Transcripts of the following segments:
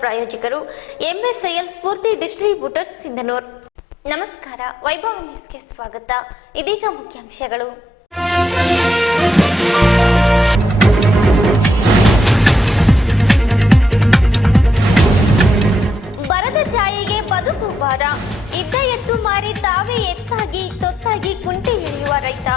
ಪ್ರಾಯೋಜಕರು ಎಂಎಸ್ಐಎಲ್ ಸ್ಫೂರ್ತಿ ಡಿಸ್ಟ್ರಿಬ್ಯೂಟರ್ಸ್ ಸಿಂಧನೂರ್. ನಮಸ್ಕಾರ, ವೈಭವ ನ್ಯೂಸ್ಗೆ ಸ್ವಾಗತ. ಇದೀಗ ಮುಖ್ಯಾಂಶಗಳು. ಬರದ ಛಾಯೆಗೆ ಬದುಕು ಭಾರ, ಇದ್ದ ಎತ್ತು ಮಾರಿ ತಾವೇ ಎತ್ತಾಗಿ ತೊತ್ತಾಗಿ ಕುಂಟೆ ಎಳೆಯುವ ರೈತ.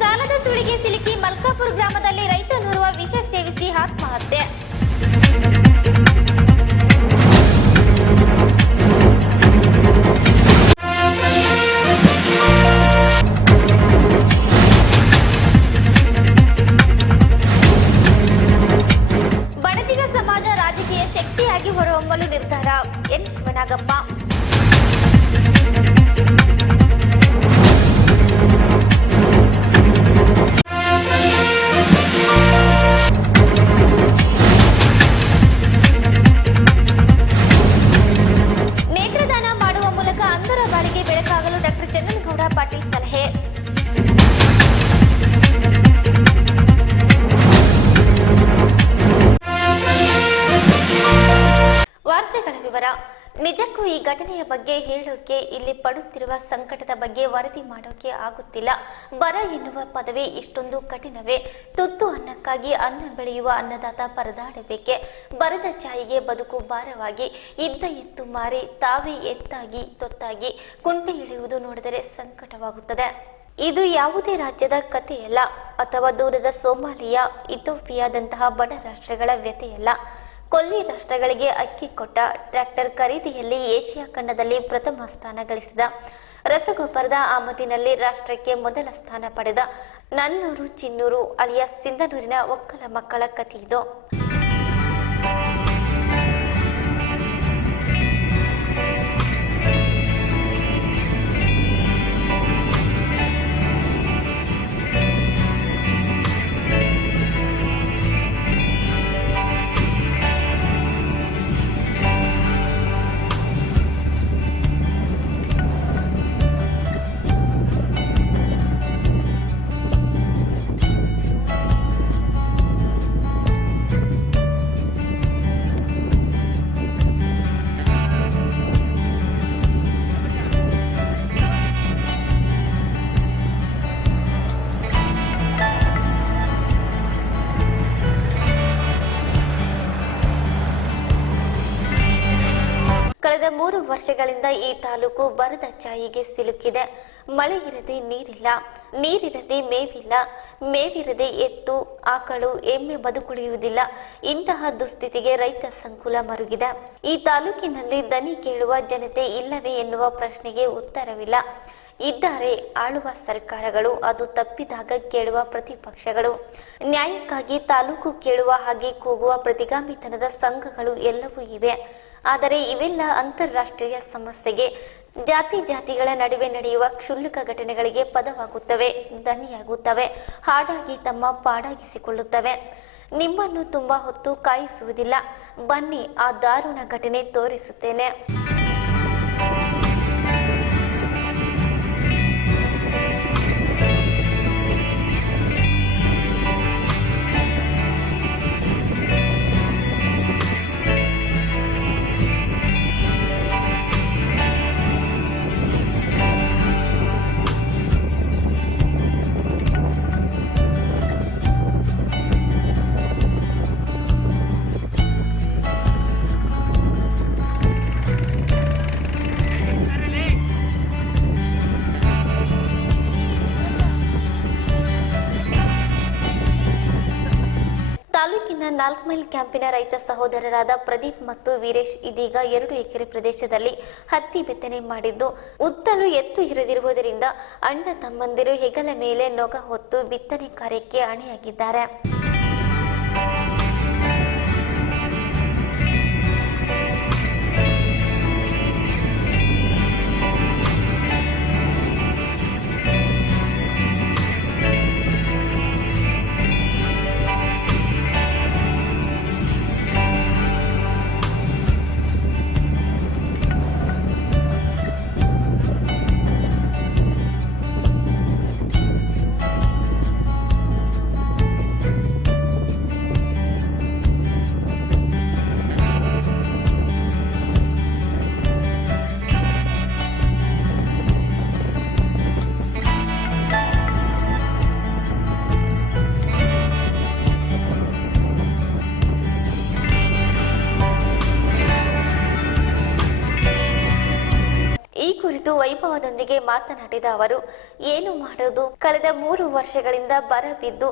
ಸಾಲದ ಸುಳಿಗೆ ಸಿಲುಕಿ ಮಲ್ಕಾಪುರ ಗ್ರಾಮದಲ್ಲಿ ರೈತನೋರ್ವ ವಿಷ ಸೇವಿಸಿ ಆತ್ಮಹತ್ಯೆ. ಬಣಜಿಗ ಸಮಾಜ ರಾಜಕೀಯ ಶಕ್ತಿಯಾಗಿ ಹೊರಹೊಮ್ಮಲು ನಿರ್ಧಾರ. ಎನ್ ಶಿವನಾಗಪ್ಪ. ನೇತ್ರದಾನ ಮಾಡುವ ಮೂಲಕ ಅಂಧರ ಬಾಳಿಗೆ ಬೆಳಕಾಗಲು ಡಾಕ್ಟರ್ ಚನ್ನನಗೌಡ ಪಾಟೀಲ್ ಸಲಹೆ. ವಾರ್ತೆಗಳ ವಿವರ. ನಿಜಕ್ಕೂ ಈ ಘಟನೆಯ ಬಗ್ಗೆ ಹೇಳೋಕೆ, ಇಲ್ಲಿ ಪಡುತ್ತಿರುವ ಸಂಕಟದ ಬಗ್ಗೆ ವರದಿ ಮಾಡೋಕೆ ಆಗುತ್ತಿಲ್ಲ. ಬರ ಎನ್ನುವ ಪದವೇ ಇಷ್ಟೊಂದು ಕಠಿಣವೇ? ತುತ್ತು ಅನ್ನಕ್ಕಾಗಿ ಅನ್ನ ಬೆಳೆಯುವ ಅನ್ನದಾತ ಪರದಾಡಬೇಕೆ? ಬರದ ಛಾಯೆಗೆ ಬದುಕು ಭಾರವಾಗಿ, ಇದ್ದ ಎತ್ತು ಮಾರಿ ತಾವೇ ಎತ್ತಾಗಿ ತೊತ್ತಾಗಿ ಕುಂಟೆ ಎಳೆಯುವುದು ನೋಡಿದರೆ ಸಂಕಟವಾಗುತ್ತದೆ. ಇದು ಯಾವುದೇ ರಾಜ್ಯದ ಕಥೆಯಲ್ಲ, ಅಥವಾ ದೂರದ ಸೋಮಾಲಿಯಾ, ಇಥಿಯೋಪಿಯಾದಂತಹ ಬಡ ರಾಷ್ಟ್ರಗಳ ವ್ಯಥೆಯಲ್ಲ. ಕೊಲ್ಲಿ ರಾಷ್ಟ್ರಗಳಿಗೆ ಅಕ್ಕಿ ಕೊಟ್ಟ, ಟ್ರ್ಯಾಕ್ಟರ್ ಖರೀದಿಯಲ್ಲಿ ಏಷ್ಯಾ ಖಂಡದಲ್ಲಿ ಪ್ರಥಮ ಸ್ಥಾನ ಗಳಿಸಿದ, ರಸಗೊಬ್ಬರದ ಆಮದಿನಲ್ಲಿ ರಾಷ್ಟ್ರಕ್ಕೆ ಮೊದಲ ಸ್ಥಾನ ಪಡೆದ ನನ್ನೂರು ಚಿನ್ನೂರು ಅಲಿಯಾಸ್ ಸಿಂಧನೂರಿನ ಒಕ್ಕಲ ಮಕ್ಕಳ ಕಥೆಯಿದು. ಕಳೆದ 3 ವರ್ಷಗಳಿಂದ ಈ ತಾಲೂಕು ಬರದ ಛಾಯೆಗೆ ಸಿಲುಕಿದೆ. ಮಳೆ ಇರದೆ ನೀರಿಲ್ಲ, ನೀರಿರದೆ ಮೇವಿಲ್ಲ, ಮೇವಿರದೆ ಎತ್ತು ಆಕಳು ಎಮ್ಮೆ ಬದುಕುಳಿಯುವುದಿಲ್ಲ. ಇಂತಹ ದುಸ್ಥಿತಿಗೆ ರೈತ ಸಂಕುಲ ಮರುಗಿದೆ. ಈ ತಾಲೂಕಿನಲ್ಲಿ ದನಿ ಕೇಳುವ ಜನತೆ ಇಲ್ಲವೇ ಎನ್ನುವ ಪ್ರಶ್ನೆಗೆ ಉತ್ತರವಿಲ್ಲ. ಇದ್ದಾರೆ ಆಳುವ ಸರ್ಕಾರಗಳು, ಅದು ತಪ್ಪಿದಾಗ ಕೇಳುವ ಪ್ರತಿಪಕ್ಷಗಳು, ನ್ಯಾಯಕ್ಕಾಗಿ ತಾಲೂಕು ಕೇಳುವ ಹಾಗೆ ಕೂಗುವ ಪ್ರತಿಗಾಮಿತನದ ಸಂಘಗಳು ಎಲ್ಲವೂ ಇವೆ. ಆದರೆ ಇವೆಲ್ಲ ಅಂತಾರಾಷ್ಟ್ರೀಯ ಸಮಸ್ಯೆಗೆ, ಜಾತಿಗಳ ನಡುವೆ ನಡೆಯುವ ಕ್ಷುಲ್ಲಕ ಘಟನೆಗಳಿಗೆ ಪದವಾಗುತ್ತವೆ, ದನಿಯಾಗುತ್ತವೆ, ಹಾಡಾಗಿ ತಮ್ಮ ಪಾಡಾಗಿಸಿಕೊಳ್ಳುತ್ತವೆ. ನಿಮ್ಮನ್ನು ತುಂಬಾ ಹೊತ್ತು ಕಾಯಿಸುವುದಿಲ್ಲ. ಬನ್ನಿ, ಆ ದಾರುಣ ಘಟನೆ ತೋರಿಸುತ್ತೇನೆ. ತಾಲೂಕಿನ 4 ಮೈಲ್ ಕ್ಯಾಂಪಿನ ರೈತ ಸಹೋದರರಾದ ಪ್ರದೀಪ್ ಮತ್ತು ವೀರೇಶ್ ಇದೀಗ 2 ಎಕರೆ ಪ್ರದೇಶದಲ್ಲಿ ಹತ್ತಿ ಬಿತ್ತನೆ ಮಾಡಿದ್ದು, ಉತ್ತಲು ಎತ್ತು ಇರದಿರುವುದರಿಂದ ಅಣ್ಣ ತಮ್ಮಂದಿರು ಹೆಗಲ ಮೇಲೆ ನೊಗ ಹೊತ್ತು ಬಿತ್ತನೆ ಕಾರ್ಯಕ್ಕೆ ಅಣಿಯಾಗಿದ್ದಾರೆ. ಕುರಿತು ವೈಭವದೊಂದಿಗೆ ಮಾತನಾಡಿದ ಅವರು, ಏನು ಮಾಡೋದು, ಕಳೆದ 3 ವರ್ಷಗಳಿಂದ ಬರ ಬಿದ್ದು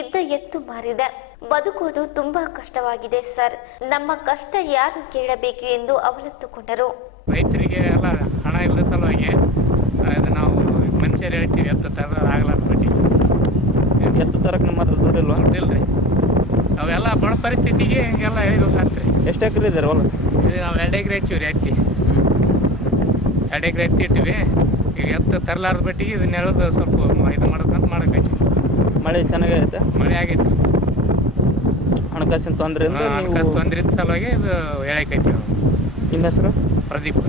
ಇದ್ದ ಎತ್ತು ಮಾರಿದೆ. ಬದುಕುವುದು ತುಂಬಾ ಕಷ್ಟವಾಗಿದೆ ಸರ್. ನಮ್ಮ ಕಷ್ಟ ಯಾರು ಕೇಳಬೇಕು ಎಂದು ಅವಲತ್ತುಕೊಂಡರು. ರೈತರಿಗೆ ಎಲ್ಲ ಹಣ ಇಲ್ಲದ ಸಲುವಾಗಿ ನಾವು ಮನುಷ್ಯರು ಹೇಳ್ತೀವಿ, ಎತ್ತು ತರ ಆಗ್ಲಾರ್ದ ಬಡ್ಡಿ. ಎತ್ತು ತರಕ್ಕೆ ನಮ್ಮ ಹತ್ರ ದುಡ್ಡಿಲ್ವಾ? ದುಡ್ಡಿಲ್ರಿ. ಅವೆಲ್ಲ ಬಡ ಪರಿಸ್ಥಿತಿಗೆ ಹಿಂಗೆಲ್ಲ ಹೇಳ್ಬೇಕಾಗ್ತದೆ. ಎಷ್ಟು ಎಕರೆ ಇದ್ದಾರೆ ಹೊಲ? ನಾವು 2 ಎಕರೆ ಹಚ್ಚಿವಿ ರೀ ಹತ್ತಿ. 2 ಎಕರೆ ಹತ್ತಿ ಇಟ್ಟಿವಿ. ಈಗ ಎತ್ತು ತರಲಾರ್ದ ಬಟ್ಟಿಗೆ ಇದನ್ನ ಹೇಳೋದು ಸ್ವಲ್ಪ ಇದು ಮಾಡೋಕ್ಕಂತ ಮಾಡಕ್ಕೆ ಹಚ್ಚಿ. ಮಳೆ ಚೆನ್ನಾಗೈತೆ? ಮಳೆ ಆಗೈತೆ. ಹಣಕಾಸಿನ ತೊಂದರೆಯಿಂದ ಹಣಕಾಸು ತೊಂದರೆ ಇದ್ದ ಸಲುವಾಗಿ ಇದು ಹೇಳಕ್ಕೈತಿ. ನಿಮ್ಮ ಹೆಸರು? ಪ್ರದೀಪ್.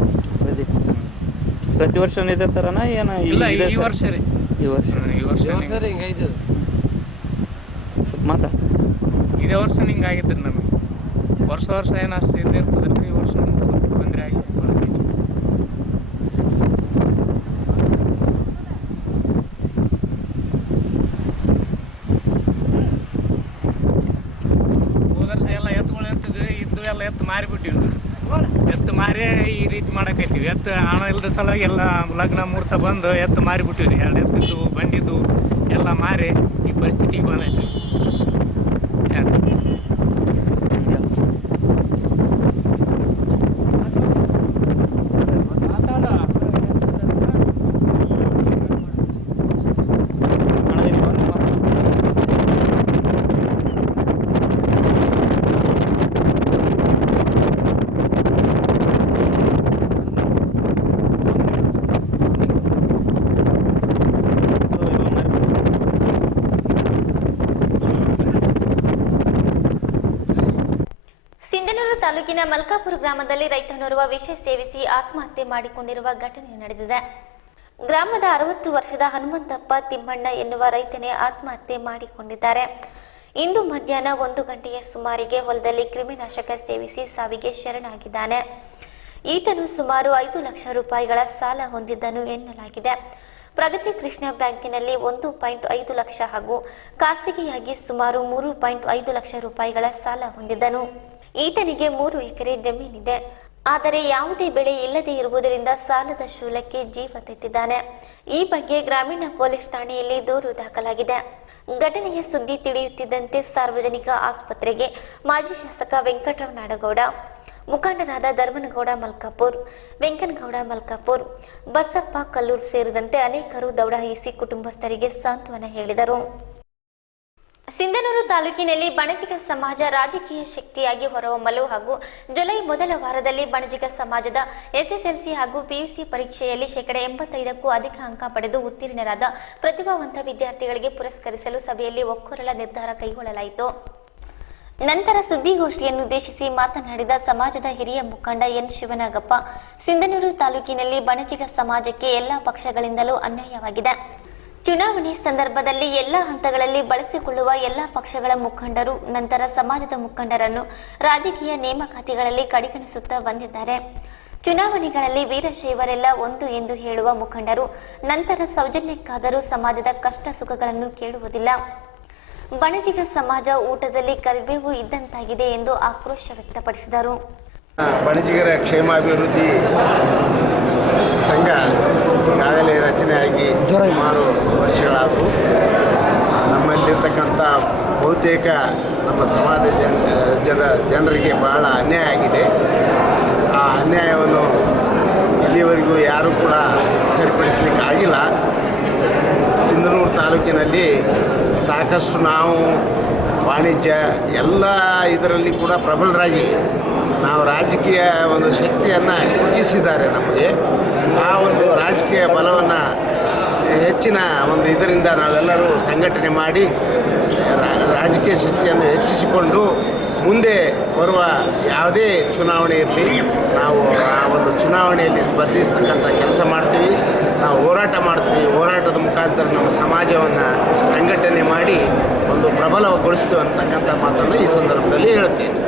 ಪ್ರತಿ ವರ್ಷ ಇದೇ ಥರನ ಏನು? ಇಲ್ಲ, ಈ ವರ್ಷ ರೀ. ಈ ವರ್ಷ ಹಿಂಗೈತೆ. ಮಾತಾ ಇದೇ ವರ್ಷ ಹಿಂಗೆ ಆಗಿದ್ರಿ ನಮಗೆ. ವರ್ಷ ಏನು ಅಷ್ಟು ಇದೇ ಇರ್ತದ್ರಿ. ಈ ವರ್ಷ ಸ್ವಲ್ಪ ತೊಂದರೆ ಆಗಿ ಹೋದ ವರ್ಷ ಎಲ್ಲ ಎತ್ತುಗಳು ಇರ್ತಿದ್ವಿ. ಇದ್ದು ಎಲ್ಲ ಎತ್ತು ಮಾರಿಬಿಟ್ಟಿವಿ. ಎತ್ತು ಮಾರಿ ಈ ರೀತಿ ಮಾಡಕೈತಿವಿ. ಎತ್ತು ಹಣ ಇಲ್ಲದ ಸಲುವಾಗಿ ಎಲ್ಲ ಲಗ್ನ ಮುಹೂರ್ತ ಬಂದು ಎತ್ತು ಮಾರಿಬಿಟ್ಟಿವಿ ರೀ. 2 ಎತ್ತಿದ್ದು ಬಂಡಿದ್ದು ಎಲ್ಲ ಮಾರಿ ಈ ಪರಿಸ್ಥಿತಿಗೆ ಬಂದೈತಿ. ಸಿಂಧನೂರು ತಾಲೂಕಿನ ಮಲ್ಕಾಪುರ ಗ್ರಾಮದಲ್ಲಿ ರೈತನೋರ್ವ ವಿಷ ಸೇವಿಸಿ ಆತ್ಮಹತ್ಯೆ ಮಾಡಿಕೊಂಡಿರುವ ಘಟನೆ ನಡೆದಿದೆ. ಗ್ರಾಮದ 60 ವರ್ಷದ ಹನುಮಂತಪ್ಪ ತಿಮ್ಮಣ್ಣ ಎನ್ನುವ ರೈತನೇ ಆತ್ಮಹತ್ಯೆ ಮಾಡಿಕೊಂಡಿದ್ದಾರೆ. ಇಂದು ಮಧ್ಯಾಹ್ನ 1 ಗಂಟೆಯ ಸುಮಾರಿಗೆ ಹೊಲದಲ್ಲಿ ಕ್ರಿಮಿನಾಶಕ ಸೇವಿಸಿ ಸಾವಿಗೆ ಶರಣಾಗಿದ್ದಾನೆ. ಈತನು ಸುಮಾರು 5 ಲಕ್ಷ ರೂಪಾಯಿಗಳ ಸಾಲ ಹೊಂದಿದ್ದನು ಎನ್ನಲಾಗಿದೆ. ಪ್ರಗತಿ ಕೃಷ್ಣ ಬ್ಯಾಂಕಿನಲ್ಲಿ 1.5 ಲಕ್ಷ ಹಾಗೂ ಖಾಸಗಿಯಾಗಿ ಸುಮಾರು 3.5 ಲಕ್ಷ ರೂಪಾಯಿಗಳ ಸಾಲ ಹೊಂದಿದ್ದನು. ಈತನಿಗೆ 3 ಎಕರೆ ಜಮೀನಿದೆ. ಆದರೆ ಯಾವುದೇ ಬೆಳೆ ಇಲ್ಲದೆ ಇರುವುದರಿಂದ ಸಾಲದ ಶೂಲಕ್ಕೆ ಜೀವ ತೆತ್ತಿದ್ದಾನೆ. ಈ ಬಗ್ಗೆ ಗ್ರಾಮೀಣ ಪೊಲೀಸ್ ಠಾಣೆಯಲ್ಲಿ ದೂರು ದಾಖಲಾಗಿದೆ. ಘಟನೆಯ ಸುದ್ದಿ ತಿಳಿಯುತ್ತಿದ್ದಂತೆ ಸಾರ್ವಜನಿಕ ಆಸ್ಪತ್ರೆಗೆ ಮಾಜಿ ಶಾಸಕ ವೆಂಕಟರಾವ್ ನಾಡಗೌಡ, ಮುಖಂಡರಾದ ಧರ್ಮನಗೌಡ ಮಲ್ಕಾಪುರ್, ವೆಂಕನಗೌಡ ಮಲ್ಕಾಪುರ್, ಬಸಪ್ಪ ಕಲ್ಲೂರ್ ಸೇರಿದಂತೆ ಅನೇಕರು ದೌಡಾಯಿಸಿ ಕುಟುಂಬಸ್ಥರಿಗೆ ಸಾಂತ್ವನ ಹೇಳಿದರು. ಸಿಂಧನೂರು ತಾಲೂಕಿನಲ್ಲಿ ಬಣಜಿಗ ಸಮಾಜ ರಾಜಕೀಯ ಶಕ್ತಿಯಾಗಿ ಹೊರಹೊಮ್ಮಲು ಹಾಗೂ ಜುಲೈ ಮೊದಲ ವಾರದಲ್ಲಿ ಬಣಜಿಗ ಸಮಾಜದ ಎಸ್ಎಸ್ಎಲ್ಸಿ ಹಾಗೂ ಪಿಯುಸಿ ಪರೀಕ್ಷೆಯಲ್ಲಿ 85%ಕ್ಕೂ ಅಧಿಕ ಅಂಕ ಪಡೆದು ಉತ್ತೀರ್ಣರಾದ ಪ್ರತಿಭಾವಂತ ವಿದ್ಯಾರ್ಥಿಗಳಿಗೆ ಪುರಸ್ಕರಿಸಲು ಸಭೆಯಲ್ಲಿ ಒಕ್ಕೊರಲ ನಿರ್ಧಾರ ಕೈಗೊಳ್ಳಲಾಯಿತು. ನಂತರ ಸುದ್ದಿಗೋಷ್ಠಿಯನ್ನುದ್ದೇಶಿಸಿ ಮಾತನಾಡಿದ ಸಮಾಜದ ಹಿರಿಯ ಮುಖಂಡ ಎನ್ ಶಿವನಾಗಪ್ಪ, ಸಿಂಧನೂರು ತಾಲೂಕಿನಲ್ಲಿ ಬಣಜಿಗ ಸಮಾಜಕ್ಕೆ ಎಲ್ಲಾ ಪಕ್ಷಗಳಿಂದಲೂ ಅನ್ಯಾಯವಾಗಿದೆ. ಚುನಾವಣೆ ಸಂದರ್ಭದಲ್ಲಿ ಎಲ್ಲ ಹಂತಗಳಲ್ಲಿ ಬಳಸಿಕೊಳ್ಳುವ ಎಲ್ಲ ಪಕ್ಷಗಳ ಮುಖಂಡರು ನಂತರ ಸಮಾಜದ ಮುಖಂಡರನ್ನು ರಾಜಕೀಯ ನೇಮಕಾತಿಗಳಲ್ಲಿ ಕಡೆಗಣಿಸುತ್ತಾ ಬಂದಿದ್ದಾರೆ. ಚುನಾವಣೆಗಳಲ್ಲಿ ವೀರಶೈವರೆಲ್ಲ ಒಂದು ಎಂದು ಹೇಳುವ ಮುಖಂಡರು ನಂತರ ಸೌಜನ್ಯಕ್ಕಾದರೂ ಸಮಾಜದ ಕಷ್ಟ ಸುಖಗಳನ್ನು ಕೇಳುವುದಿಲ್ಲ. ಬಣಜಿಗ ಸಮಾಜ ಊಟದಲ್ಲಿ ಕರಿಬೇವು ಇದ್ದಂತಾಗಿದೆ ಎಂದು ಆಕ್ರೋಶ ವ್ಯಕ್ತಪಡಿಸಿದರು. ಬಣಜಿಗರ ಕ್ಷೇಮಾಭಿವೃದ್ಧಿ ಸಂಘ ಈಗಾಗಲೇ ರಚನೆಯಾಗಿ ಸುಮಾರು ವರ್ಷಗಳಾದವು. ನಮ್ಮಲ್ಲಿರ್ತಕ್ಕಂಥ ಬಹುತೇಕ ನಮ್ಮ ಸಮಾಜದ ಜನರಿಗೆ ಬಹಳ ಅನ್ಯಾಯ ಆಗಿದೆ. ಆ ಅನ್ಯಾಯವನ್ನು ಇಲ್ಲಿವರೆಗೂ ಯಾರೂ ಕೂಡ ಸರಿಪಡಿಸಲಿಕ್ಕೆ ಆಗಿಲ್ಲ. ಸಿಂಧನೂರು ತಾಲೂಕಿನಲ್ಲಿ ಸಾಕಷ್ಟು ನಾವು ವಾಣಿಜ್ಯ ಎಲ್ಲ ಇದರಲ್ಲಿ ಕೂಡ ಪ್ರಬಲರಾಗಿ ನಾವು ರಾಜಕೀಯ ಒಂದು ಶಕ್ತಿಯನ್ನು ಕುಗ್ಗಿಸಿದ್ದಾರೆ ನಮಗೆ. ಆ ಒಂದು ರಾಜಕೀಯ ಬಲವನ್ನು ಹೆಚ್ಚಿನ ಒಂದು ಇದರಿಂದ ನಾವೆಲ್ಲರೂ ಸಂಘಟನೆ ಮಾಡಿ ರಾಜಕೀಯ ಶಕ್ತಿಯನ್ನು ಹೆಚ್ಚಿಸಿಕೊಂಡು ಮುಂದೆ ಬರುವ ಯಾವುದೇ ಚುನಾವಣೆ ಇರಲಿ ನಾವು ಆ ಒಂದು ಚುನಾವಣೆಯಲ್ಲಿ ಸ್ಪರ್ಧಿಸ್ತಕ್ಕಂಥ ಕೆಲಸ ಮಾಡ್ತೀವಿ. ನಾವು ಹೋರಾಟ ಮಾಡ್ತೀವಿ. ಹೋರಾಟದ ಮುಖಾಂತರ ನಮ್ಮ ಸಮಾಜವನ್ನು ಸಂಘಟನೆ ಮಾಡಿ ಒಂದು ಪ್ರಬಲಗೊಳಿಸ್ತೀವಿ ಅಂತಕ್ಕಂಥ ಮಾತನ್ನು ಈ ಸಂದರ್ಭದಲ್ಲಿ ಹೇಳ್ತೀನಿ.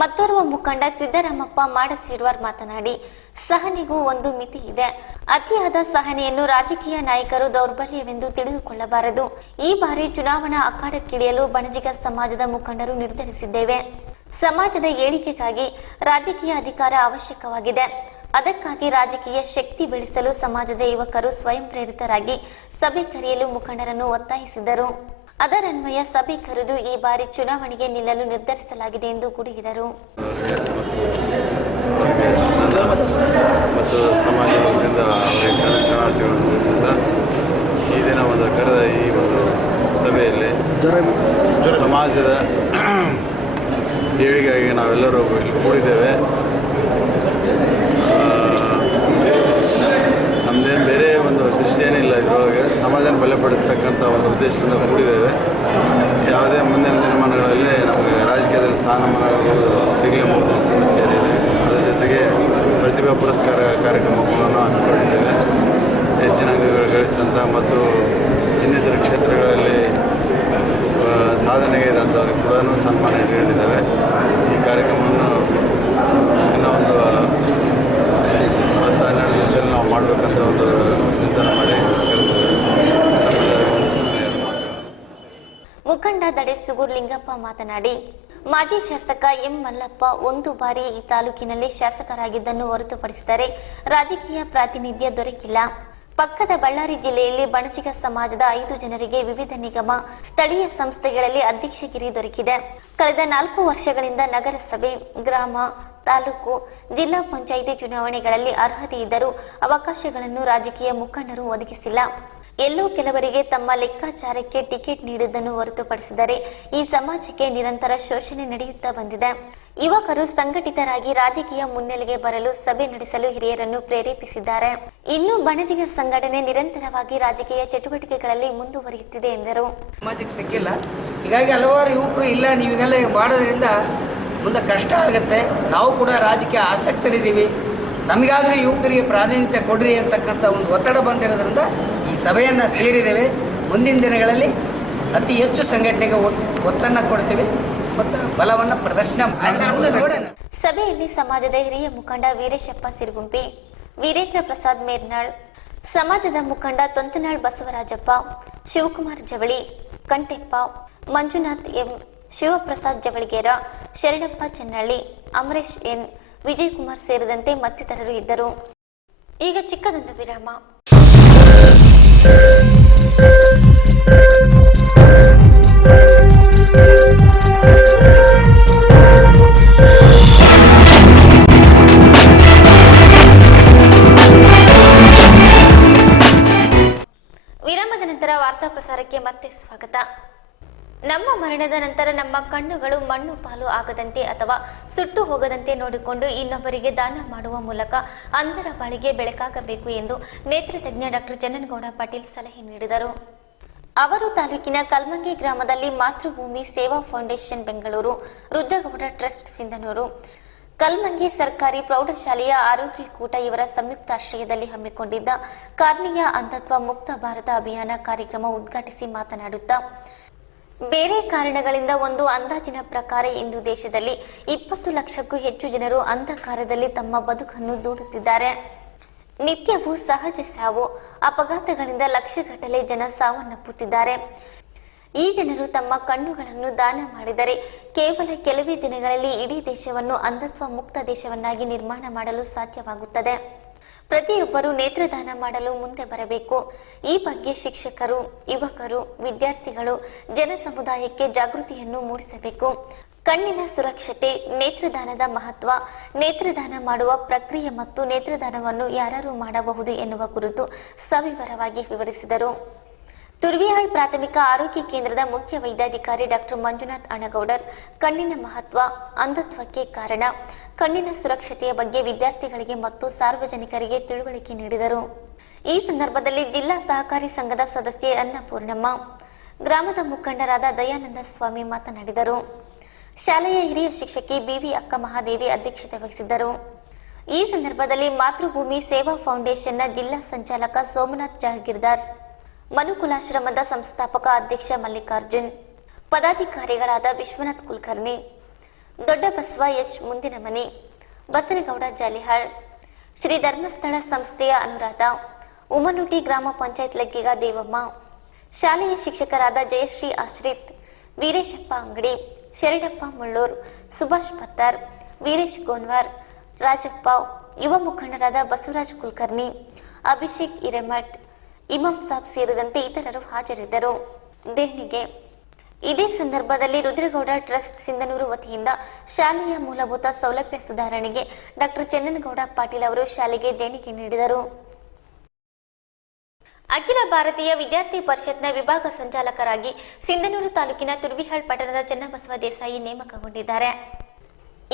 ಮತ್ತೋರ್ವ ಮುಖಂಡ ಸಿದ್ದರಾಮಪ್ಪ ಮಾಡಸಿರ್ವಾರ್ ಮಾತನಾಡಿ, ಸಹನೆಗೂ ಒಂದು ಮಿತಿ ಇದೆ. ಅತಿಯಾದ ಸಹನೆಯನ್ನು ರಾಜಕೀಯ ನಾಯಕರು ದೌರ್ಬಲ್ಯವೆಂದು ತಿಳಿದುಕೊಳ್ಳಬಾರದು. ಈ ಬಾರಿ ಚುನಾವಣಾ ಅಖಾಡಕ್ಕಿಳಿಯಲು ಬಣಜಿಗ ಸಮಾಜದ ಮುಖಂಡರು ನಿರ್ಧರಿಸಿದ್ದೇವೆ. ಸಮಾಜದ ಏಳಿಗೆಗಾಗಿ ರಾಜಕೀಯ ಅಧಿಕಾರ ಅವಶ್ಯಕವಾಗಿದೆ. ಅದಕ್ಕಾಗಿ ರಾಜಕೀಯ ಶಕ್ತಿ ಬೆಳೆಸಲು ಸಮಾಜದ ಯುವಕರು ಸ್ವಯಂ ಪ್ರೇರಿತರಾಗಿ ಸಭೆ ಕರೆಯಲು ಮುಖಂಡರನ್ನು ಒತ್ತಾಯಿಸಿದರು. ಅದರನ್ವಯ ಸಭೆ ಕರೆದು ಈ ಬಾರಿ ಚುನಾವಣೆಗೆ ನಿಲ್ಲಲು ನಿರ್ಧರಿಸಲಾಗಿದೆ ಎಂದು ಗುಡುಗಿದರು. ಮತ್ತು ಸಮಾಜದ ವತಿಯಿಂದ ಅವರಿಗೆ ಶರಣಾರ್ಥಿಗಳನ್ನು ತಿಳಿಸುತ್ತಾ ಈ ದಿನ ಒಂದು ಕರೆದ ಈ ಒಂದು ಸಭೆಯಲ್ಲಿ ಸಮಾಜದ ಏಳಿಗೆಗಾಗಿ ನಾವೆಲ್ಲರೂ ಇಲ್ಲಿ ಕೂಡಿದ್ದೇವೆ. ನಮ್ಮದೇನು ಬೇರೆ ಒಂದು ದೃಷ್ಟಿಯೇನಿಲ್ಲ, ಇದರೊಳಗೆ ಸಮಾಜನ ಬಲಪಡಿಸ್ತಕ್ಕಂಥ ಒಂದು ಉದ್ದೇಶದಿಂದ ಕೂಡಿದ್ದೇವೆ. ಯಾವುದೇ ಮುಂದಿನ ದಿನಮಾನಗಳಲ್ಲಿ ನಮಗೆ ರಾಜಕೀಯದಲ್ಲಿ ಸ್ಥಾನಮಾನಗಳು ಸಿಗಲಿ ಉದ್ದೇಶದಿಂದ ಸೇರಿದೆ. ಅದರ ಜೊತೆಗೆ ಪ್ರತಿಭಾ ಪುರಸ್ಕಾರ ಕಾರ್ಯಕ್ರಮಗಳನ್ನು ಹಮ್ಮಿಕೊಂಡಿದ್ದೇವೆ. ಹೆಚ್ಚಿನ ಅಂಕಗಳು ಗಳಿಸಿದಂಥ ಮತ್ತು ಇನ್ನಿತರ ಕ್ಷೇತ್ರಗಳಲ್ಲಿ ಸಾಧನೆಗೈದಂಥವ್ರಿಗೆ ಕೂಡ ಸನ್ಮಾನ ಇಟ್ಕೊಂಡಿದ್ದೇವೆ. ಈ ಕಾರ್ಯಕ್ರಮವನ್ನು ಇನ್ನೂ ಒಂದು 10-12 ದಿವಸದಲ್ಲಿ ನಾವು ಮಾಡಬೇಕಂತ ಒಂದು ನಿರ್ಧಾರ ಮಾಡಿ ಮುಖಂಡ ದಡೆಸುಗೂರು ಲಿಂಗಪ್ಪ ಮಾತನಾಡಿ, ಮಾಜಿ ಶಾಸಕ ಎಂ ಮಲ್ಲಪ್ಪ ಒಂದು ಬಾರಿ ಈ ತಾಲೂಕಿನಲ್ಲಿ ಶಾಸಕರಾಗಿದ್ದನ್ನು ಹೊರತುಪಡಿಸಿದರೆ ರಾಜಕೀಯ ಪ್ರಾತಿನಿಧ್ಯ ದೊರಕಿಲ್ಲ. ಪಕ್ಕದ ಬಳ್ಳಾರಿ ಜಿಲ್ಲೆಯಲ್ಲಿ ಬಣಜಿಗ ಸಮಾಜದ 5 ಜನರಿಗೆ ವಿವಿಧ ನಿಗಮ, ಸ್ಥಳೀಯ ಸಂಸ್ಥೆಗಳಲ್ಲಿ ಅಧ್ಯಕ್ಷಗಿರಿ ದೊರಕಿದೆ. ಕಳೆದ 4 ವರ್ಷಗಳಿಂದ ನಗರಸಭೆ, ಗ್ರಾಮ, ತಾಲೂಕು, ಜಿಲ್ಲಾ ಪಂಚಾಯಿತಿ ಚುನಾವಣೆಗಳಲ್ಲಿ ಅರ್ಹತೆ ಇದ್ದರೂ ಅವಕಾಶಗಳನ್ನು ರಾಜಕೀಯ ಮುಖಂಡರು ಒದಗಿಸಿಲ್ಲ. ಎಲ್ಲೋ ಕೆಲವರಿಗೆ ತಮ್ಮ ಲೆಕ್ಕಾಚಾರಕ್ಕೆ ಟಿಕೆಟ್ ನೀಡುವುದನ್ನು ಹೊರತುಪಡಿಸಿದರೆ ಈ ಸಮಾಜಕ್ಕೆ ನಿರಂತರ ಶೋಷಣೆ ನಡೆಯುತ್ತಾ ಬಂದಿದೆ. ಯುವಕರು ಸಂಘಟಿತರಾಗಿ ರಾಜಕೀಯ ಮುನ್ನೆಲೆಗೆ ಬರಲು ಸಭೆ ನಡೆಸಲು ಹಿರಿಯರನ್ನು ಪ್ರೇರೇಪಿಸಿದ್ದಾರೆ. ಇನ್ನು ಬಣಜಿಗ ಸಂಘಟನೆ ನಿರಂತರವಾಗಿ ರಾಜಕೀಯ ಚಟುವಟಿಕೆಗಳಲ್ಲಿ ಮುಂದುವರಿಯುತ್ತಿದೆ ಎಂದರು. ಸಮಾಜಕ್ಕೆ ಸಿಕ್ಕಿಲ್ಲ, ಹೀಗಾಗಿ ಹಲವಾರು ಯುವಕರು ಇಲ್ಲ ನೀವೆಲ್ಲ ಮಾಡೋದ್ರಿಂದ ಮುಂದೆ ಕಷ್ಟ ಆಗುತ್ತೆ. ನಾವು ಕೂಡ ರಾಜಕೀಯ ಆಸಕ್ತರಿದ್ದೀವಿ, ನಮಗಾದರೂ ಯುವಕರಿಗೆ ಪ್ರಾಧಾನ್ಯತೆ ಕೊಡ್ರಿ ಅಂತಕ್ಕಂಥ ಒಂದು ಒತ್ತಡ ಬಂದಿರೋದ್ರಿಂದ ಈ ಸಭೆಯನ್ನು ಸೇರಿದ್ದೇವೆ. ಮುಂದಿನ ದಿನಗಳಲ್ಲಿ ಅತಿ ಹೆಚ್ಚು ಸಂಘಟನೆಗೆ ಒತ್ತನ್ನು ಕೊಡ್ತೀವಿ ಮತ್ತು ಬಲವನ್ನು ಪ್ರದರ್ಶನ ಮಾಡಿ. ಸಭೆಯಲ್ಲಿ ಸಮಾಜದ ಹಿರಿಯ ಮುಖಂಡ ವೀರೇಶಪ್ಪ ಸಿರುಗುಂಪಿ, ವೀರೇಂದ್ರ ಪ್ರಸಾದ್ ಮೇರ್ನಾಳ್, ಸಮಾಜದ ಮುಖಂಡ ತೊಂತನಾಳ್ ಬಸವರಾಜಪ್ಪ, ಶಿವಕುಮಾರ್ ಜವಳಿ, ಕಂಟೆಪ್ಪ, ಮಂಜುನಾಥ್ ಎಂ, ಶಿವಪ್ರಸಾದ್ ಜವಳಿಗೇರ, ಶರಣಪ್ಪ ಚೆನ್ನಳ್ಳಿ, ಅಮರೇಶ್ ಎನ್, ವಿಜಯಕುಮಾರ್ ಸೇರಿದಂತೆ ಮತ್ತಿತರರು ಇದ್ದರು. ಈಗ ಚಿಕ್ಕದೊಂದು ವಿರಾಮ. ವಿರಾಮದ ನಂತರ ವಾರ್ತಾ ಪ್ರಸಾರಕ್ಕೆ ಮತ್ತೆ ಸ್ವಾಗತ. ನಮ್ಮ ಮರಣದ ನಂತರ ನಮ್ಮ ಕಣ್ಣುಗಳು ಮಣ್ಣು ಪಾಲು ಆಗದಂತೆ ಅಥವಾ ಸುಟ್ಟು ಹೋಗದಂತೆ ನೋಡಿಕೊಂಡು ಇನ್ನೊಬ್ಬರಿಗೆ ದಾನ ಮಾಡುವ ಮೂಲಕ ಅಂಧರ ಬಾಳಿಗೆ ಬೆಳಕಾಗಬೇಕು ಎಂದು ನೇತ್ರತಜ್ಞ ಡಾಕ್ಟರ್ ಚನ್ನನಗೌಡ ಪಾಟೀಲ್ ಸಲಹೆ ನೀಡಿದರು. ಅವರು ತಾಲೂಕಿನ ಕಲ್ಮಂಗಿ ಗ್ರಾಮದಲ್ಲಿ ಮಾತೃಭೂಮಿ ಸೇವಾ ಫೌಂಡೇಶನ್ ಬೆಂಗಳೂರು, ರುದ್ರಗೌಡ ಟ್ರಸ್ಟ್ ಸಿಂಧನೂರು, ಕಲ್ಮಂಗಿ ಸರ್ಕಾರಿ ಪ್ರೌಢಶಾಲೆಯ ಆರೋಗ್ಯ ಕೂಟ ಇವರ ಸಂಯುಕ್ತಾಶ್ರಯದಲ್ಲಿ ಹಮ್ಮಿಕೊಂಡಿದ್ದ ಕಾರ್ನಿಯಾ ಅಂಧತ್ವ ಮುಕ್ತ ಭಾರತ ಅಭಿಯಾನ ಕಾರ್ಯಕ್ರಮ ಉದ್ಘಾಟಿಸಿ ಮಾತನಾಡುತ್ತಾ, ಬೇರೆ ಕಾರಣಗಳಿಂದ ಒಂದು ಅಂದಾಜಿನ ಪ್ರಕಾರ ಇಂದು ದೇಶದಲ್ಲಿ 20 ಲಕ್ಷಕ್ಕೂ ಹೆಚ್ಚು ಜನರು ಅಂಧಕಾರದಲ್ಲಿ ತಮ್ಮ ಬದುಕನ್ನು ದೂಡುತ್ತಿದ್ದಾರೆ. ನಿತ್ಯವೂ ಸಹಜ ಸಾವು, ಅಪಘಾತಗಳಿಂದ ಲಕ್ಷಗಟ್ಟಲೆ ಜನ ಸಾವನ್ನಪ್ಪುತ್ತಿದ್ದಾರೆ. ಈ ಜನರು ತಮ್ಮ ಕಣ್ಣುಗಳನ್ನು ದಾನ ಮಾಡಿದರೆ ಕೇವಲ ಕೆಲವೇ ದಿನಗಳಲ್ಲಿ ಇಡೀ ದೇಶವನ್ನು ಅಂಧತ್ವ ಮುಕ್ತ ದೇಶವನ್ನಾಗಿ ನಿರ್ಮಾಣ ಮಾಡಲು ಸಾಧ್ಯವಾಗುತ್ತದೆ. ಪ್ರತಿಯೊಬ್ಬರೂ ನೇತ್ರದಾನ ಮಾಡಲು ಮುಂದೆ ಬರಬೇಕು. ಈ ಬಗ್ಗೆ ಶಿಕ್ಷಕರು, ಯುವಕರು, ವಿದ್ಯಾರ್ಥಿಗಳು, ಜನ ಸಮುದಾಯಕ್ಕೆ ಜಾಗೃತಿಯನ್ನು ಮೂಡಿಸಬೇಕು. ಕಣ್ಣಿನ ಸುರಕ್ಷತೆ, ನೇತ್ರದಾನದ ಮಹತ್ವ, ನೇತ್ರದಾನ ಮಾಡುವ ಪ್ರಕ್ರಿಯೆ ಮತ್ತು ನೇತ್ರದಾನವನ್ನು ಯಾರು ಮಾಡಬಹುದು ಎನ್ನುವ ಕುರಿತು ಸವಿವರವಾಗಿ ವಿವರಿಸಿದರು. ತುರ್ವಿಯಾಳ್ ಪ್ರಾಥಮಿಕ ಆರೋಗ್ಯ ಕೇಂದ್ರದ ಮುಖ್ಯ ವೈದ್ಯಾಧಿಕಾರಿ ಡಾಕ್ಟರ್ ಮಂಜುನಾಥ್ ಅಣಗೌಡರ್ ಕಣ್ಣಿನ ಮಹತ್ವ, ಅಂಧತ್ವಕ್ಕೆ ಕಾರಣ, ಕಣ್ಣಿನ ಸುರಕ್ಷತೆಯ ಬಗ್ಗೆ ವಿದ್ಯಾರ್ಥಿಗಳಿಗೆ ಮತ್ತು ಸಾರ್ವಜನಿಕರಿಗೆ ತಿಳುವಳಿಕೆ ನೀಡಿದರು. ಈ ಸಂದರ್ಭದಲ್ಲಿ ಜಿಲ್ಲಾ ಸಹಕಾರಿ ಸಂಘದ ಸದಸ್ಯೆ ಅನ್ನಪೂರ್ಣಮ್ಮ, ಗ್ರಾಮದ ಮುಖಂಡರಾದ ದಯಾನಂದ ಸ್ವಾಮಿ ಮಾತನಾಡಿದರು. ಶಾಲೆಯ ಹಿರಿಯ ಶಿಕ್ಷಕಿ ಬಿವಿ ಅಕ್ಕ ಮಹಾದೇವಿ ಅಧ್ಯಕ್ಷತೆ ವಹಿಸಿದ್ದರು. ಈ ಸಂದರ್ಭದಲ್ಲಿ ಮಾತೃಭೂಮಿ ಸೇವಾ ಫೌಂಡೇಶನ್ನ ಜಿಲ್ಲಾ ಸಂಚಾಲಕ ಸೋಮನಾಥ್ ಜಹಗೀರ್ದಾರ್, ಮನುಕುಲಾಶ್ರಮದ ಸಂಸ್ಥಾಪಕ ಅಧ್ಯಕ್ಷ ಮಲ್ಲಿಕಾರ್ಜುನ್, ಪದಾಧಿಕಾರಿಗಳಾದ ವಿಶ್ವನಾಥ್ ಕುಲಕರ್ಣಿ, ದೊಡ್ಡ ಬಸವ ಎಚ್ ಮುಂದಿನಮನಿ, ಬಸನಗೌಡ ಜಾಲಿಹಾಳ್, ಶ್ರೀ ಧರ್ಮಸ್ಥಳ ಸಂಸ್ಥೆಯ ಅನುರಾಧ, ಉಮನುಟಿ ಗ್ರಾಮ ಪಂಚಾಯತ್ ಲಗ್ಗಿಗ ದೇವಮ್ಮ, ಶಾಲೆಯ ಶಿಕ್ಷಕರಾದ ಜಯಶ್ರೀ ಆಶ್ರಿತ್, ವೀರೇಶಪ್ಪ ಅಂಗಡಿ, ಶರಣಪ್ಪ ಮುಳ್ಳೂರ್, ಸುಭಾಷ್ ಪತ್ತಾರ್, ವೀರೇಶ್ ಗೋನ್ವಾರ್, ರಾಜಪ್ಪ, ಯುವ ಮುಖಂಡರಾದ ಬಸವರಾಜ್ ಕುಲಕರ್ಣಿ, ಅಭಿಷೇಕ್ ಹಿರೇಮಠ್, ಇಮಾಂ ಸಾಬ್ ಸೇರಿದಂತೆ ಇತರರು ಹಾಜರಿದ್ದರು. ದೇಣಿಗೆ. ಇದೇ ಸಂದರ್ಭದಲ್ಲಿ ರುದ್ರಗೌಡ ಟ್ರಸ್ಟ್ ಸಿಂಧನೂರು ವತಿಯಿಂದ ಶಾಲೆಯ ಮೂಲಭೂತ ಸೌಲಭ್ಯ ಸುಧಾರಣೆಗೆ ಡಾಕ್ಟರ್ ಚನ್ನನಗೌಡ ಪಾಟೀಲ್ ಅವರು ಶಾಲೆಗೆ ದೇಣಿಗೆ ನೀಡಿದರು. ಅಖಿಲ ಭಾರತೀಯ ವಿದ್ಯಾರ್ಥಿ ಪರಿಷತ್ನ ವಿಭಾಗ ಸಂಚಾಲಕರಾಗಿ ಸಿಂಧನೂರು ತಾಲೂಕಿನ ತುರ್ವಿಹಾಳ್ ಪಟ್ಟಣದ ಚನ್ನಬಸವ ದೇಸಾಯಿ ನೇಮಕಗೊಂಡಿದ್ದಾರೆ.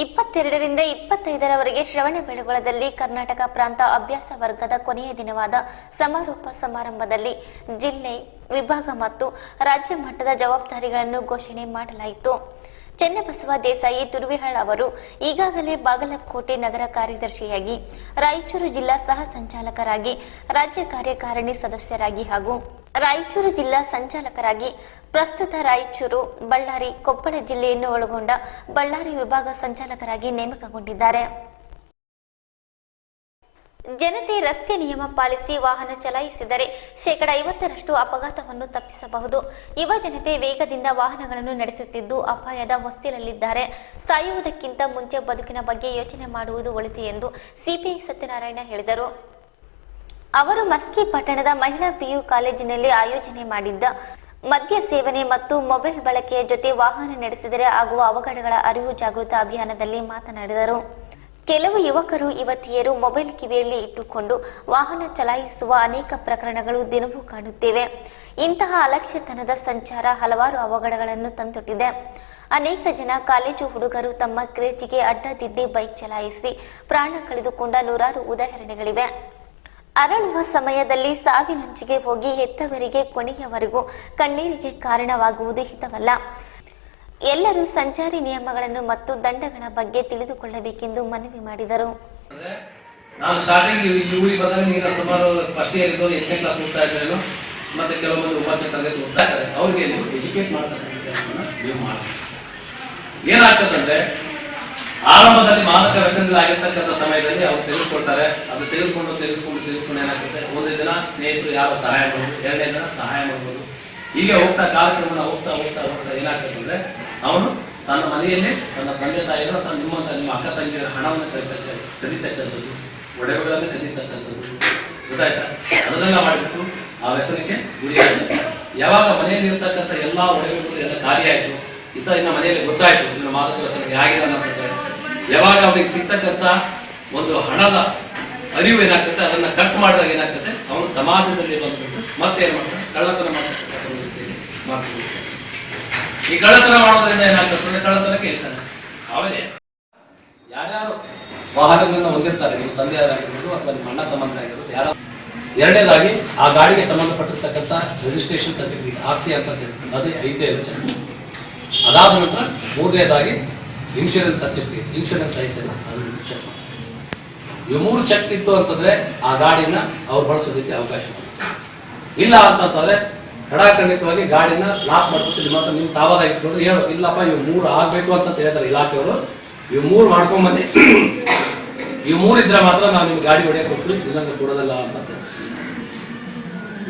22ರಿಂದ 25ರವರೆಗೆ ಶ್ರವಣಬೆಳಗೊಳದಲ್ಲಿ ಕರ್ನಾಟಕ ಪ್ರಾಂತ ಅಭ್ಯಾಸ ವರ್ಗದ ಕೊನೆಯ ದಿನವಾದ ಸಮಾರೋಪ ಸಮಾರಂಭದಲ್ಲಿ ಜಿಲ್ಲೆ, ವಿಭಾಗ ಮತ್ತು ರಾಜ್ಯ ಮಟ್ಟದ ಜವಾಬ್ದಾರಿಗಳನ್ನು ಘೋಷಣೆ ಮಾಡಲಾಯಿತು. ಚನ್ನಬಸವ ದೇಸಾಯಿ ತುರ್ವಿಹಾಳ್ ಅವರು ಈಗಾಗಲೇ ಬಾಗಲಕೋಟೆ ನಗರ ಕಾರ್ಯದರ್ಶಿಯಾಗಿ, ರಾಯಚೂರು ಜಿಲ್ಲಾ ಸಹ ಸಂಚಾಲಕರಾಗಿ, ರಾಜ್ಯ ಕಾರ್ಯಕಾರಿಣಿ ಸದಸ್ಯರಾಗಿ ಹಾಗೂ ರಾಯಚೂರು ಜಿಲ್ಲಾ ಸಂಚಾಲಕರಾಗಿ, ಪ್ರಸ್ತುತ ರಾಯಚೂರು, ಬಳ್ಳಾರಿ, ಕೊಪ್ಪಳ ಜಿಲ್ಲೆಯನ್ನು ಒಳಗೊಂಡ ಬಳ್ಳಾರಿ ವಿಭಾಗ ಸಂಚಾಲಕರಾಗಿ ನೇಮಕಗೊಂಡಿದ್ದಾರೆ. ಜನತೆ ರಸ್ತೆ ನಿಯಮ ಪಾಲಿಸಿ ವಾಹನ ಚಲಾಯಿಸಿದರೆ 50% ಅಪಘಾತವನ್ನು ತಪ್ಪಿಸಬಹುದು. ಯುವ ಜನತೆ ವೇಗದಿಂದ ವಾಹನಗಳನ್ನು ನಡೆಸುತ್ತಿದ್ದು ಅಪಾಯದ ಹೊಸ್ತಿಲಲ್ಲಿದ್ದಾರೆ. ಸಾಯುವುದಕ್ಕಿಂತ ಮುಂಚೆ ಬದುಕಿನ ಬಗ್ಗೆ ಯೋಚನೆ ಮಾಡುವುದು ಒಳಿತು ಎಂದು ಸಿಪಿಐ ಸತ್ಯನಾರಾಯಣ ಹೇಳಿದರು. ಅವರು ಮಸ್ಕಿ ಪಟ್ಟಣದ ಮಹಿಳಾ ಪಿಯು ಕಾಲೇಜಿನಲ್ಲಿ ಆಯೋಜನೆ ಮಾಡಿದ್ದ ಮದ್ಯ ಸೇವನೆ ಮತ್ತು ಮೊಬೈಲ್ ಬಳಕೆಯ ಜೊತೆ ವಾಹನ ನಡೆಸಿದರೆ ಆಗುವ ಅವಘಡಗಳ ಅರಿವು ಜಾಗೃತ ಅಭಿಯಾನದಲ್ಲಿ ಮಾತನಾಡಿದರು. ಕೆಲವು ಯುವಕರು ಯುವತಿಯರು ಮೊಬೈಲ್ ಕಿವಿಯಲ್ಲಿ ಇಟ್ಟುಕೊಂಡು ವಾಹನ ಚಲಾಯಿಸುವ ಅನೇಕ ಪ್ರಕರಣಗಳು ದಿನವೂ ಕಾಣುತ್ತೇವೆ. ಇಂತಹ ಅಲಕ್ಷ್ಯತನದ ಸಂಚಾರ ಹಲವಾರು ಅವಘಡಗಳನ್ನು ತಂದೊಡ್ಡಿದೆ. ಅನೇಕ ಜನ ಕಾಲೇಜು ಹುಡುಗರು ತಮ್ಮ ಕ್ರೇಜಿಗೆ ಅಡ್ಡದಿಡ್ಡಿ ಬೈಕ್ ಚಲಾಯಿಸಿ ಪ್ರಾಣ ಕಳೆದುಕೊಂಡ ನೂರಾರು ಉದಾಹರಣೆಗಳಿವೆ. ಅರಳುವ ಸಮಯದಲ್ಲಿ ಸಾವಿನಂಚಿಗೆ ಹೋಗಿ ಹೆತ್ತವರಿಗೆ ಕೊನೆಯವರೆಗೂ ಕಣ್ಣೀರಿಗೆ ಕಾರಣವಾಗುವುದು ಹಿತವಲ್ಲ. ಎಲ್ಲರೂ ಸಂಚಾರಿ ನಿಯಮಗಳನ್ನು ಮತ್ತು ದಂಡಗಳ ಬಗ್ಗೆ ತಿಳಿದುಕೊಳ್ಳಬೇಕೆಂದು ಮನವಿ ಮಾಡಿದರು. ನಾನು ಸ್ಟಾರ್ಟಿಂಗ್ ಈ ಊರಿಗೆ ಬಂದಾಗ ಈಗ ಸುಮಾರು ಫಸ್ಟ್ ಇಯರ್ ಇದ್ದವರು 8ನೇ ಕ್ಲಾಸ್ ಓದ್ತಾ ಇದ್ರು, ಮತ್ತೆ ಕೆಲವೊಂದು 9ನೇ ತರಗತಿ ಓದ್ತಾ ಇದ್ದಾರೆ. ಅವ್ರಿಗೆ ನೀವು ಎಜುಕೇಟ್ ಮಾಡ್ತಕ್ಕಂಥ ಕೆಲಸವನ್ನು ನೀವು ಮಾಡಿ. ಏನಾಗ್ತದಂದ್ರೆ ಆರಂಭದಲ್ಲಿ ಮಾದಕ ವ್ಯಸನಗಳಾಗಿರ್ತಕ್ಕಂಥ ಸಮಯದಲ್ಲಿ ಅವ್ರು ತೆಗೆದುಕೊಳ್ತಾರೆ. ಅದು ತೆಗೆದುಕೊಂಡು ಏನಾಗ್ತದೆ, ಒಂದೇ ದಿನ ಸ್ನೇಹಿತರು ಯಾರೋ ಸಹಾಯ ಮಾಡ್ಬೋದು, 2ನೇ ದಿನ ಸಹಾಯ ಮಾಡ್ಬೋದು. ಹೀಗೆ ಹೋಗ್ತಾ ಕಾಲಕ್ರಮಣ ಹೋಗ್ತಾ ಏನಾಗ್ತದೆ ಅಂದ್ರೆ ಅವನು ತನ್ನ ಮನೆಯಲ್ಲಿ ತನ್ನ ತಂದೆ ತಾಯಿಗಳು ನಿಮ್ಮ ಅಕ್ಕ ತಂಗಿಯರ ಹಣವನ್ನು ಕದೀತಕ್ಕಂಥದ್ದು, ಒಡವೆಗಳನ್ನು ಕದೀತಕ್ಕಂಥದ್ದು, ಗೊತ್ತಾಯ್ತಾ? ಅದನ್ನೆಲ್ಲ ಮಾಡಿಬಿಟ್ಟು ಆ ವ್ಯಸನಕ್ಕೆ ಗುರಿಯಾಗಿದೆ. ಯಾವಾಗ ಮನೆಯಲ್ಲಿ ಇರತಕ್ಕಂಥ ಎಲ್ಲಾ ಒಡವೆಗಳು ಎಲ್ಲ ಖಾಲಿ ಆಯ್ತು, ಇನ್ನ ಮನೆಯಲ್ಲಿ ಗೊತ್ತಾಯ್ತು ಇನ್ನು ಮಾದಕ ವ್ಯಸನಕ್ಕೆ ಆಗಿದೆ ಅನ್ನೋ ಯಾವಾಗ ಅವನಿಗೆ ಸಿಗ್ತಕ್ಕಂಥ ಒಂದು ಹಣದ ಅರಿವು ಏನಾಗ್ತದೆ, ಅದನ್ನ ಕಟ್ ಮಾಡಿದಾಗ ಏನಾಗ್ತದೆ, ಅವನು ಸಮಾಜದಲ್ಲಿ ಬಂದ್ಬಿಟ್ಟು ಮತ್ತೆ ಏನ್ ಮಾಡ್ತಾನೆ, ಕಳ್ಳತನ ಮಾಡ್ತಕ್ಕಂಥ ಮಾಡ್ತಾರೆ. ಈ ಕಳ್ಳತನ ಮಾಡೋದ್ರಿಂದ ಏನಾಗ್ತದೆ, ಕಳ್ಳತನಕ್ಕೆ ಇರ್ತಾನೆ. ಅವನೇ ಯಾರ್ಯಾರು ವಾಹನಗಳನ್ನ ಹೊಂದಿರ್ತಾರೆ, ನಿಮ್ಮ ತಂದೆಯವರಾಗಿರ್ಬೋದು ಅಥವಾ ನಿಮ್ಮ ಅಣ್ಣ ತಮ್ಮಂದಿರಾಗಿರ್ಬೋದು, ಯಾರು. ಎರಡನೇದಾಗಿ ಆ ಗಾಡಿಗೆ ಸಂಬಂಧಪಟ್ಟಿರ್ತಕ್ಕಂಥ ರಿಜಿಸ್ಟ್ರೇಷನ್ ಸರ್ಟಿಫಿಕೇಟ್ RC ಅಂತ ಅದು ಐತೆ ಚೆನ್ನಾಗಿ. ಅದಾದ ನಂತರ ಮೂರನೇದಾಗಿ ಇನ್ಶೂರೆನ್ಸ್ ಸರ್ಟಿಫಿಕೇಟ್, ಇನ್ಶೂರೆನ್ಸ್ ಐತೆ ಅದನ್ನು ಚೆಕ್ ಮಾಡಿ. ಇವು 3 ಚೆಕ್ ಇತ್ತು ಅಂತಂದ್ರೆ ಆ ಗಾಡಿನ ಅವ್ರು ಬಳಸೋದಕ್ಕೆ ಅವಕಾಶ ಇಲ್ಲ ಅಂತಂದ್ರೆ ಖಡಾಖಂಡಿತವಾಗಿ ಗಾಡಿನ ಲಾಕ್ ಮಾಡ್ಕೊತೀವಿ. ಮಾತ್ರ ನಿಮ್ ತಾವಾದ ಇಟ್ಕೊಂಡು ಹೇಳು, ಇಲ್ಲಪ್ಪ ಇವು 3 ಆಗ್ಬೇಕು ಅಂತ ಹೇಳ್ತಾರೆ ಇಲಾಖೆಯವರು. ಇವು 3 ಮಾಡ್ಕೊಂಡ್ ಬನ್ನಿ, ಇವು 3 ಇದ್ರೆ ಮಾತ್ರ ನಾವು ನಿಮ್ಗೆ ಗಾಡಿ ಹೊಡೆಯಕ್ಕೆ ಕೊಡ್ತೀವಿ, ಇಲ್ಲಂದ್ರೆ ಕೊಡೋದಲ್ಲ ಅಂತ.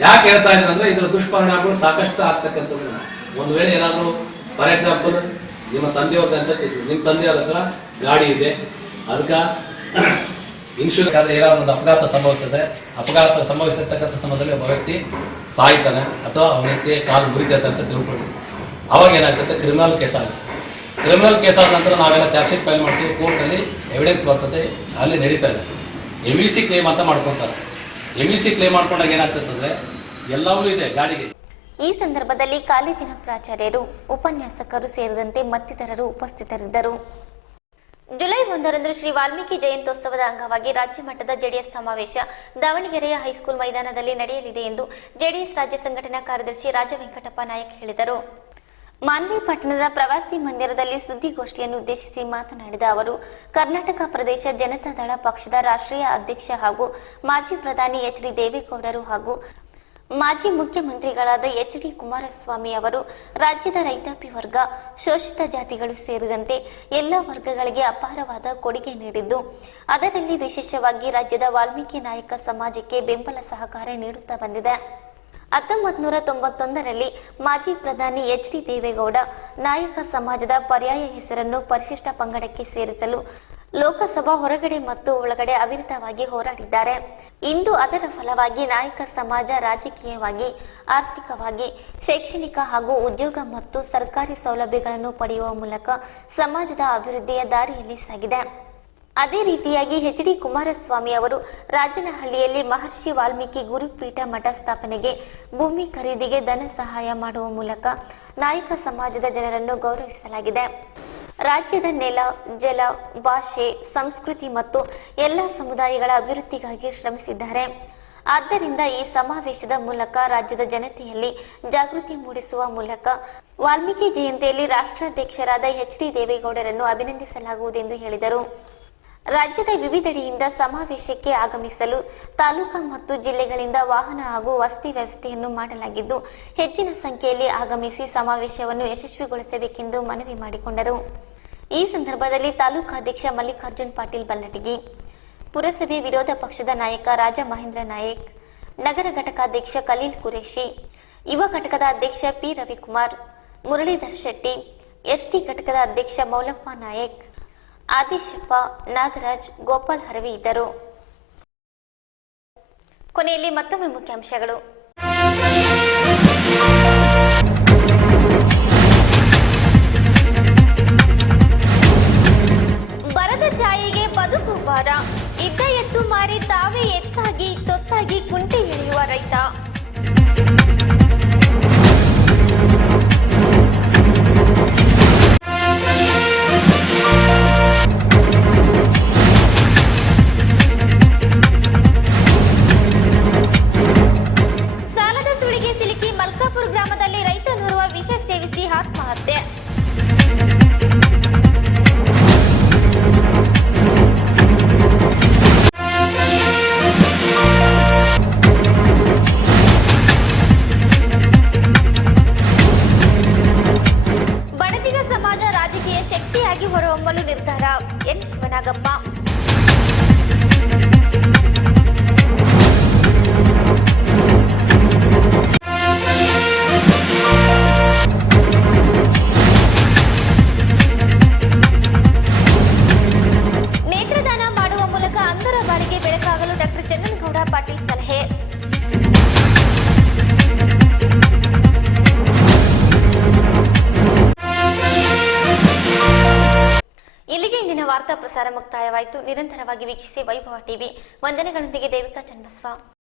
ಯಾಕೆ ಹೇಳ್ತಾ ಇದ್ದೀನಿ ಅಂದ್ರೆ ಇದರ ದುಷ್ಪರಿಣಾಮಗಳು ಸಾಕಷ್ಟು ಆಗ್ತಕ್ಕಂಥದ್ದು. ಒಂದು ವೇಳೆ ಏನಾದ್ರು ಫಾರ್ ಎಕ್ಸಾಂಪಲ್ ನಿಮ್ಮ ತಂದೆಯವ್ರದ್ದು ಅಂತ ನಿಮ್ಮ ತಂದೆಯವ್ರ ಹತ್ರ ಗಾಡಿ ಇದೆ, ಅದಕ್ಕೆ ಇನ್ಶೂರೆನ್ಸ್ ಆದ್ರೆ ಏನಾದ್ರು ಒಂದು ಅಪಘಾತ ಸಂಭವಿಸ್ತದೆ, ಅಪಘಾತ ಸಂಭವಿಸಿರ್ತಕ್ಕಂಥ ಸಮಯದಲ್ಲಿ ಒಬ್ಬ ವ್ಯಕ್ತಿ ಸಾಯ್ತಾನೆ ಅಥವಾ ಅವನಿಗೆ ಕಾಲು ಮುರಿತೈತೆ ಅಂತ ತಿಳ್ಕೊಂಡು ಅವಾಗ ಏನಾಗ್ತದೆ, ಕ್ರಿಮಿನಲ್ ಕೇಸ್ ಆಗುತ್ತೆ. ಕ್ರಿಮಿನಲ್ ಕೇಸ್ ಆದ ನಂತರ ನಾವೆಲ್ಲ ಚಾರ್ಜ್ ಶೀಟ್ ಫೈಲ್ ಮಾಡ್ತೀವಿ, ಕೋರ್ಟಲ್ಲಿ ಎವಿಡೆನ್ಸ್ ಬರ್ತದೆ, ಅಲ್ಲಿ ನಡೀತಾ ಇದೆ. MEC ಕ್ಲೇಮ್ ಅಂತ ಮಾಡ್ಕೊತಾರೆ. MEC ಕ್ಲೇಮ್ ಮಾಡ್ಕೊಂಡಾಗ ಏನಾಗ್ತದೆ ಅಂದ್ರೆ ಎಲ್ಲವೂ ಇದೆ ಗಾಡಿಗೆ. ಈ ಸಂದರ್ಭದಲ್ಲಿ ಕಾಲೇಜಿನ ಪ್ರಾಚಾರ್ಯರು, ಉಪನ್ಯಾಸಕರು ಸೇರಿದಂತೆ ಮತ್ತಿತರರು ಉಪಸ್ಥಿತರಿದ್ದರು. ಜುಲೈ 1ರಂದು ಶ್ರೀ ವಾಲ್ಮೀಕಿ ಜಯಂತ್ಯೋತ್ಸವದ ಅಂಗವಾಗಿ ರಾಜ್ಯ ಮಟ್ಟದ ಜೆಡಿಎಸ್ ಸಮಾವೇಶ ದಾವಣಗೆರೆಯ ಹೈಸ್ಕೂಲ್ ಮೈದಾನದಲ್ಲಿ ನಡೆಯಲಿದೆ ಎಂದು ಜೆಡಿಎಸ್ ರಾಜ್ಯ ಸಂಘಟನಾ ಕಾರ್ಯದರ್ಶಿ ರಾಜ ವೆಂಕಟಪ್ಪ ನಾಯಕ್ ಹೇಳಿದರು. ಮಾನ್ವಿ ಪಟ್ಟಣದ ಪ್ರವಾಸಿ ಮಂದಿರದಲ್ಲಿ ಸುದ್ದಿಗೋಷ್ಠಿಯನ್ನು ಉದ್ದೇಶಿಸಿ ಮಾತನಾಡಿದ ಅವರು, ಕರ್ನಾಟಕ ಪ್ರದೇಶ ಜನತಾದಳ ಪಕ್ಷದ ರಾಷ್ಟ್ರೀಯ ಅಧ್ಯಕ್ಷ ಹಾಗೂ ಮಾಜಿ ಪ್ರಧಾನಿ HD ದೇವೇಗೌಡರು ಹಾಗೂ ಮಾಜಿ ಮುಖ್ಯಮಂತ್ರಿಗಳಾದ HD ಕುಮಾರಸ್ವಾಮಿ ಅವರು ರಾಜ್ಯದ ರೈತಾಪಿ ವರ್ಗ, ಶೋಷಿತ ಜಾತಿಗಳು ಸೇರಿದಂತೆ ಎಲ್ಲ ವರ್ಗಗಳಿಗೆ ಅಪಾರವಾದ ಕೊಡುಗೆ ನೀಡಿದ್ದು, ಅದರಲ್ಲಿ ವಿಶೇಷವಾಗಿ ರಾಜ್ಯದ ವಾಲ್ಮೀಕಿ ನಾಯಕ ಸಮಾಜಕ್ಕೆ ಬೆಂಬಲ ಸಹಕಾರ ನೀಡುತ್ತಾ ಬಂದಿದೆ. 1991ರಲ್ಲಿ ಮಾಜಿ ಪ್ರಧಾನಿ HD ದೇವೇಗೌಡ ನಾಯಕ ಸಮಾಜದ ಪರ್ಯಾಯ ಹೆಸರನ್ನು ಪರಿಶಿಷ್ಟ ಪಂಗಡಕ್ಕೆ ಸೇರಿಸಲು ಲೋಕಸಭಾ ಹೊರಗಡೆ ಮತ್ತು ಒಳಗಡೆ ಅವಿರತವಾಗಿ ಹೋರಾಡಿದ್ದಾರೆ. ಇಂದು ಅದರ ಫಲವಾಗಿ ನಾಯಕ ಸಮಾಜ ರಾಜಕೀಯವಾಗಿ, ಆರ್ಥಿಕವಾಗಿ, ಶೈಕ್ಷಣಿಕ ಹಾಗೂ ಉದ್ಯೋಗ ಮತ್ತು ಸರ್ಕಾರಿ ಸೌಲಭ್ಯಗಳನ್ನು ಪಡೆಯುವ ಮೂಲಕ ಸಮಾಜದ ಅಭಿವೃದ್ಧಿಯ ದಾರಿಯಲ್ಲಿ ಸಾಗಿದೆ. ಅದೇ ರೀತಿಯಾಗಿ ಎಚ್.ಡಿ. ಕುಮಾರಸ್ವಾಮಿ ಅವರು ರಾಜನಹಳ್ಳಿಯಲ್ಲಿ ಮಹರ್ಷಿ ವಾಲ್ಮೀಕಿ ಗುರುಪೀಠ ಮಠ ಸ್ಥಾಪನೆಗೆ ಭೂಮಿ ಖರೀದಿಗೆ ಧನ ಸಹಾಯ ಮಾಡುವ ಮೂಲಕ ನಾಯಕ ಸಮಾಜದ ಜನರನ್ನು ಗೌರವಿಸಲಾಗಿದೆ. ರಾಜ್ಯದ ನೆಲ, ಜಲ, ಭಾಷೆ, ಸಂಸ್ಕೃತಿ ಮತ್ತು ಎಲ್ಲ ಸಮುದಾಯಗಳ ಅಭಿವೃದ್ಧಿಗಾಗಿ ಶ್ರಮಿಸಿದ್ದಾರೆ. ಆದ್ದರಿಂದ ಈ ಸಮಾವೇಶದ ಮೂಲಕ ರಾಜ್ಯದ ಜನತೆಯಲ್ಲಿ ಜಾಗೃತಿ ಮೂಡಿಸುವ ಮೂಲಕ ವಾಲ್ಮೀಕಿ ಜಯಂತಿಯಲ್ಲಿ ರಾಷ್ಟ್ರಾಧ್ಯಕ್ಷರಾದ ಎಚ್.ಡಿ. ದೇವೇಗೌಡರನ್ನು ಅಭಿನಂದಿಸಲಾಗುವುದೆಂದು ಹೇಳಿದರು. ರಾಜ್ಯದ ವಿವಿಧೆಡೆಯಿಂದ ಸಮಾವೇಶಕ್ಕೆ ಆಗಮಿಸಲು ತಾಲೂಕಾ ಮತ್ತು ಜಿಲ್ಲೆಗಳಿಂದ ವಾಹನ ಹಾಗೂ ವಸತಿ ವ್ಯವಸ್ಥೆಯನ್ನು ಮಾಡಲಾಗಿದ್ದು, ಹೆಚ್ಚಿನ ಸಂಖ್ಯೆಯಲ್ಲಿ ಆಗಮಿಸಿ ಸಮಾವೇಶವನ್ನು ಯಶಸ್ವಿಗೊಳಿಸಬೇಕೆಂದು ಮನವಿ ಮಾಡಿಕೊಂಡರು. ಈ ಸಂದರ್ಭದಲ್ಲಿ ತಾಲೂಕಾಧ್ಯಕ್ಷ ಮಲ್ಲಿಕಾರ್ಜುನ್ ಪಾಟೀಲ್ ಬಲ್ಲಟಗಿ, ಪುರಸಭೆ ವಿರೋಧ ಪಕ್ಷದ ನಾಯಕ ರಾಜ ಮಹೇಂದ್ರ ನಾಯಕ್, ನಗರ ಘಟಕಾಧ್ಯಕ್ಷ ಖಲೀಲ್ ಕುರೇಶಿ, ಯುವ ಘಟಕದ ಅಧ್ಯಕ್ಷ ಪಿ ರವಿಕುಮಾರ್, ಮುರಳೀಧರ್ ಶೆಟ್ಟಿ, ಎಸ್ಟಿ ಘಟಕದ ಅಧ್ಯಕ್ಷ ಮೌಲಪ್ಪ ನಾಯಕ್, ಆದಿಶಪ್ಪ, ನಾಗರಾಜ್, ಗೋಪಾಲ್ ಹರವಿ ಇದ್ದರು. ಕೊನೆಯಲ್ಲಿ ಮತ್ತೊಮ್ಮೆ ಮುಖ್ಯಾಂಶಗಳು. ಬರದ ಛಾಯೆಗೆ ಬದುಕು ಭಾರ, ಇದ್ದ ಎತ್ತು ಮಾರಿ ತಾವೇ ಎತ್ತಾಗಿ ತೊತ್ತಾಗಿ ಕುಂಟೆ ಇಳಿಯುವ ರೈತ. ಸಾಲದ ಸುಳಿಗೆ ಸಿಲುಕಿ ಮಲ್ಕಾಪುರ ಗ್ರಾಮದಲ್ಲಿ ರೈತನೋರ್ವ ವಿಷ ಸೇವಿಸಿ ಆತ್ಮಹತ್ಯೆ. ಬಣಜಿಗ ಸಮಾಜ ರಾಜಕೀಯ ಶಕ್ತಿಯಾಗಿ ಹೊರಹೊಮ್ಮಲು ನಿರ್ಧಾರ, ಎನ್ ಶಿವನಾಗಪ್ಪ. ನೇತ್ರದಾನ ಮಾಡುವ ಮೂಲಕ ಅಂಧರ ಬಾಳಿಗೆ ಬೆಳಕಾಗಲು ಡಾಕ್ಟರ್ ಚನ್ನನಗೌಡ ಪಾಟೀಲ್ ಸಲಹೆ. ಇಲ್ಲಿಗೆ ಇಂದಿನ ವಾರ್ತಾ ಪ್ರಸಾರ ಮುಕ್ತಾಯವಾಯಿತು. ನಿರಂತರವಾಗಿ ವೀಕ್ಷಿಸಿ ವೈಭವ ಟಿವಿ. ವಂದನೆಗಳೊಂದಿಗೆ ದೇವಿಕಾ ಚನ್ನಬಸವ.